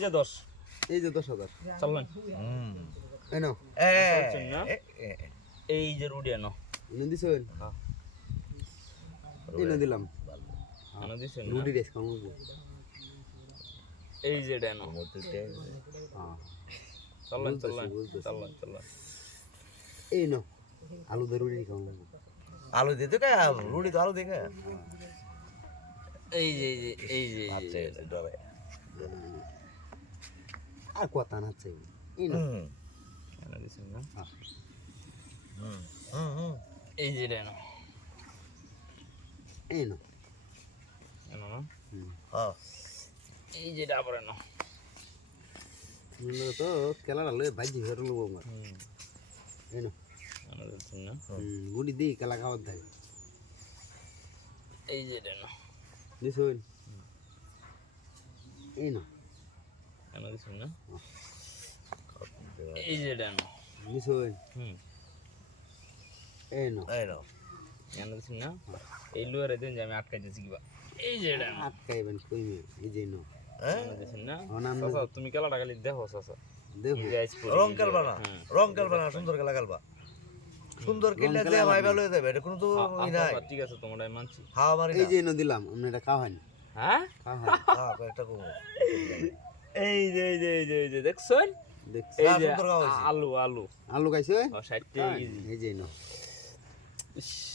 এই যে 10 10,000 চললেন এই নাও চলছেন না এই যে রুডি এনো এনে দিছেন হ্যাঁ এনে দিলাম এনো দিছেন না রুটি ডিসকাউন্ট করব এই যে ডেনো হ্যাঁ চললেন বুঝতেছি। চললেন এই নাও আলু দে রুটি ডিসকাউন্ট করব আলু দিতে কা রুটি তো আলু দেখে এই যে আচ্ছা ডরে আর কথা না চাই এই নাও এনো দিছেন না হুম এই যে ডেনো এই নাও এনো না হ্যাঁ এই যে ডাবর এনো মনে তো খেলা লয়ে ভাজি হয়ে লব আমার এই নাও এনো দিছেন না গুড়ি দি খেলা খাওয়ার থাকে এই যে ডেনো দিছেন এই নাও এনো দিছেন না এই যে ডেনো দিছেন এই নাও এই নাও এনো দিছেন না এই লুয়ারে দিন যে আমি আটকাইতেছি কিবা এই যে ডেনো আটকাইবেন কইমে এই যে নাও হ্যাঁ এনো দিছেন না অনান চাচা তুমি খেলাটা খালি দেখো চাচা দেখো রং খেলবা না সুন্দর খেলা খেলবা সুন্দর খেললে যে ভাই ভালো হয়ে যাবে এটা কোনো তো ই নাই ঠিক আছে তোমরা মানছি হাওয়া মারি এই যে এনে দিলাম আপনি এটা খাওয়ান হ্যাঁ খাওয়ান হ্যাঁ একটা কম এই যে দেখছেন দেখছি এই যে সুন্দর খাওয়া হয়েছে। আলু আলু খাইছে 60 ইজি এই যে নাও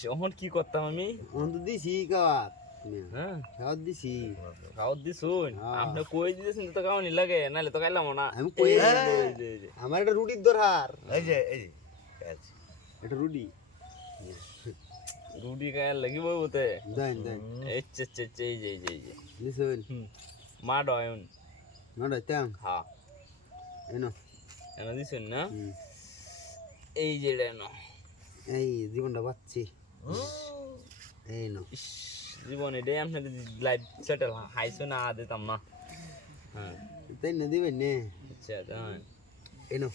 এখন কি করতাম আমি অন তো দিছি খাওয়ার হ্যাঁ খাওয়ার দিছি খাওয়ার দিছুন হ্যাঁ। আপনি কই দিয়েছেন তো খাওয়ানি লাগে নাহলে তো খাইলাম না আমি কই এই যে আমার এটা রুটির দরকার এই যে আচ্ছা এটা রুটি রুটি খাইয়ার লাগি বইবতে দেন দেন এই যে দিছেন মা ডয়ন নড়া তাম হ্যাঁ এনো এনে দিছেন না এই যে এনো এই জীবনটা বাচ্চি এই নো জীবনে ডে আপনি লাইফ সেটেল হাইছো না দিতাম না হ্যাঁ তাই না দিবেন নে আচ্ছা তাই এই নো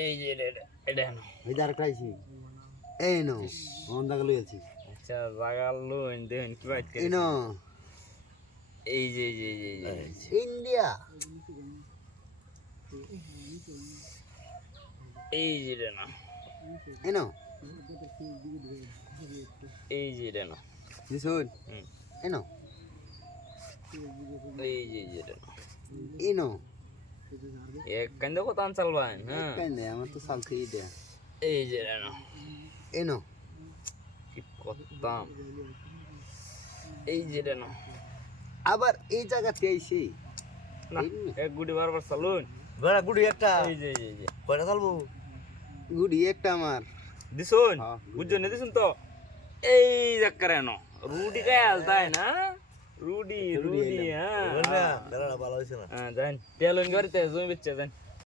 এই যে এটা এনো এই দার খাইছি এই নো অন দাগ লইছি আচ্ছা জাগালো দেন কি বাইট এই নো এই যে ইন্ডিয়া এই যে না এই নো এই যে না দিছুন এই নো এই যে না এই নো এক কান্দে কত আনসাল ভাই হ্যাঁ কেন আমার তো সাল খেয়ে দে এই যে না এই নো কি করতাম এই যে না আবার এই জায়গাতে আইছি না এক গুটি বারবার চালুন বেড়া গুড়ি একটা এই যে কয়টা চালবো গুড়ি একটা আমার দিছুন হ্যাঁ, বুঝছেন দিছুন তো এই জাক্কার এনো রুটি খাই আলতাই না রুটি হ্যাঁ বেড়াটা ভালো হয়েছে না হ্যাঁ জান তেল গাড়িতে জমি বেচছে জান